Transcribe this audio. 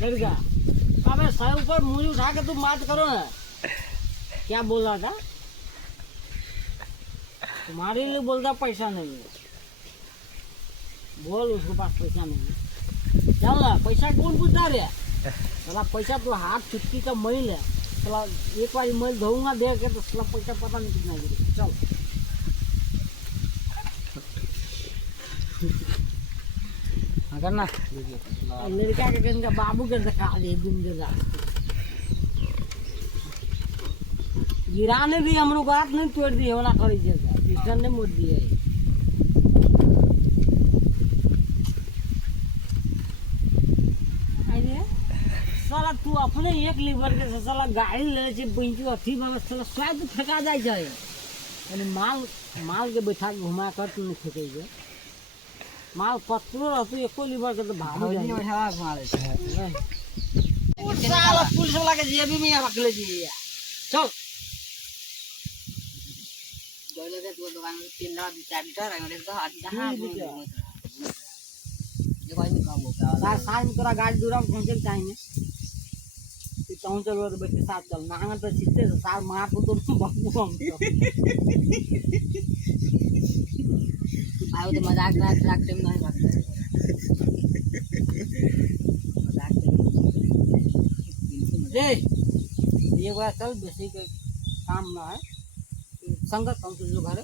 डर गया। अबे सर ऊपर मुंह उठा के तुम बात करो ना। क्या बोल रहा था? तुम्हारे लिए बोलता पैसा नहीं है। बोल उसके पास पैसा नहीं है। चल ना, पैसा कौन पूछता रे? साला पैसा तो हाथ चुटकी का मैल है। साला एक बार मैल धोऊंगा दे के तो साला पैसा पता नहीं कितना गिरे। चल अगर ना लड़का के कहीं बाबू के दिखा दे दिन जगह गिराने भी हम लोग हाथ नहीं तोड़ दिए होना खड़ी जगह पिस्टन ने मोड़ दिए। साला तू अपने एक लीवर के से साला गाड़ी ले छे बिंचू अथी में साला स्वाद फेंका जाय छै। यानी माल के बैठा के घुमा कर तू नहीं फेंके जे माल पत्रो रहतो एको लीवर के तो भाग जाय बैठा घुमा ले छै। साला पुलिस वाला के जेबी में रख ले जी। चल जोले के तू दुकान में 3 4 लीटर है मेरे तो आज कहां ये कोई नहीं काम होता यार। साथ में तोरा गाड़ी दूरा पहुंचे टाइम में तू चल तो बैठ के साथ चल मांगा तो सीधे से साथ मार को तो बाबू हम आयो तो मजाक टाइम नहीं करते मजाक रे ये बात चल बेसी के काम ना है संगत हम तुझे घरे